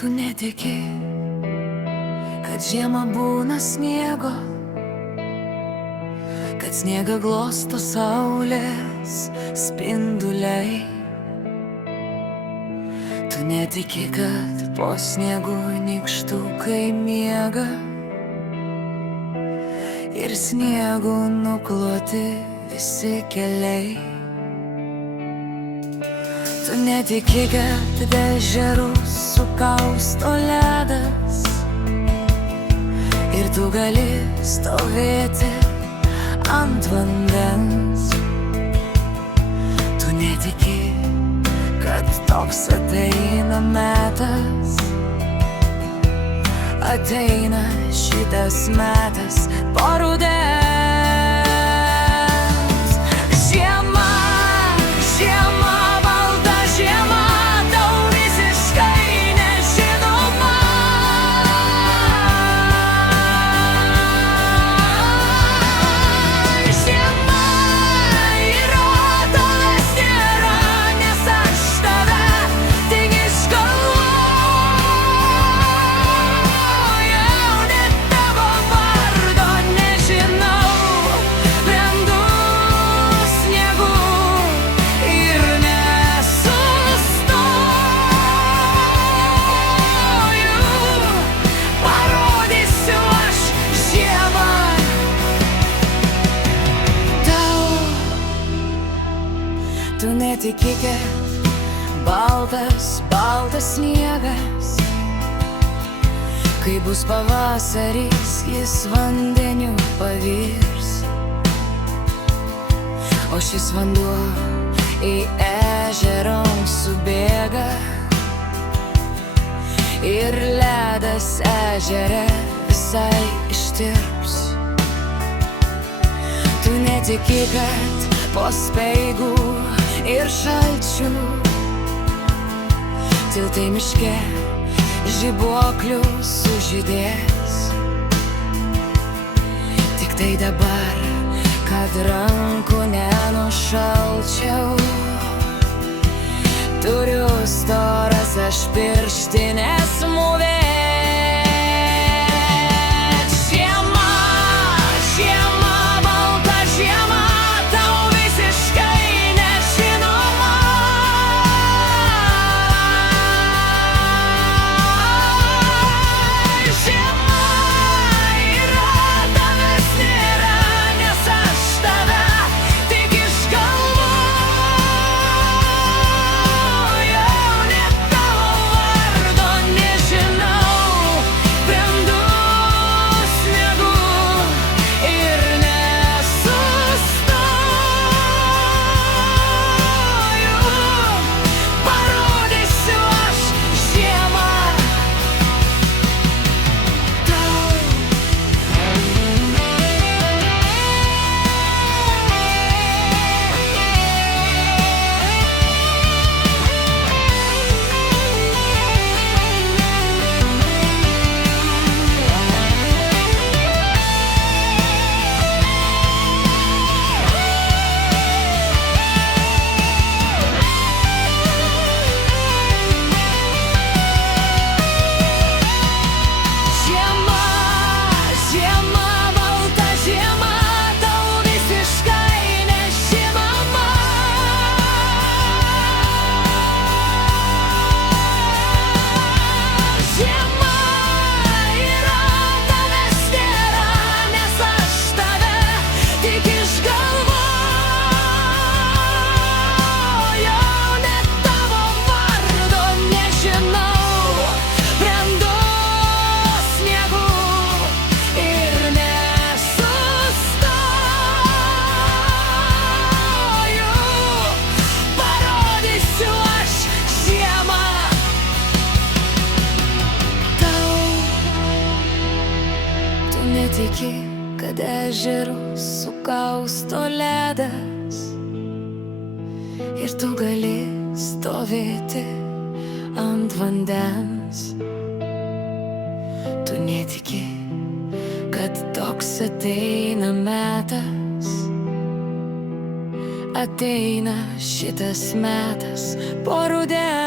Tu netiki, kad žiema būna sniego, kad sniegą glosto saulės spinduliai. Tu netiki, kad po sniegu nykštukai miega ir sniegu nukloti visi keliai. Tu netiki, kad ežerus sukausto ledas ir tu gali stovėti ant vandens. Tu netiki, kad toks ateina metas, ateina šitas metas po rudens. Žiema, žiema, balta žiema, tau visiškai nežinoma. Žiema yra tavęs nėra, nes aš tave tik išgalvojau, net tavo vardo nežinau. Brendu sniegu ir nesustoju. Parodysiu aš žiemą tau. Tu netiki, kad baltas, baltas sniegas, kai bus pavasaris, jis vandeniu pavirs. O šis vanduo į ežerą subėga ir ledas ežere visai ištirps. Tu netiki, kad po speigų ir šalčių tiltai miške žibuoklių sužydės. Tik tai dabar, kad rankų nenušalčiau, turiu storas aš pirštinės mūvėt. Žiema, žiema, balta žiema, tau visiškai nežinoma. Žiema yra tavęs nėra, nes aš tave tik išgalvojau, net tavo vardo nežinau. Brendu sniegu ir nesustoju. Parodysiu aš žiemą tau. Žiema, žiema, balta žiema, tau visiškai nežinoma. Žiema yra tavęs nėra, nes aš tave tik išgalvojau, net tavo vardo nežinau. Brendu sniegu ir nesustoju. Parodysiu aš žiemą tau. Tu netiki, kad ežerus sukausto ledas ir tu gali stovėti ant vandens. Tu netiki, kad toks ateina metas, ateina šitas metas po rudens.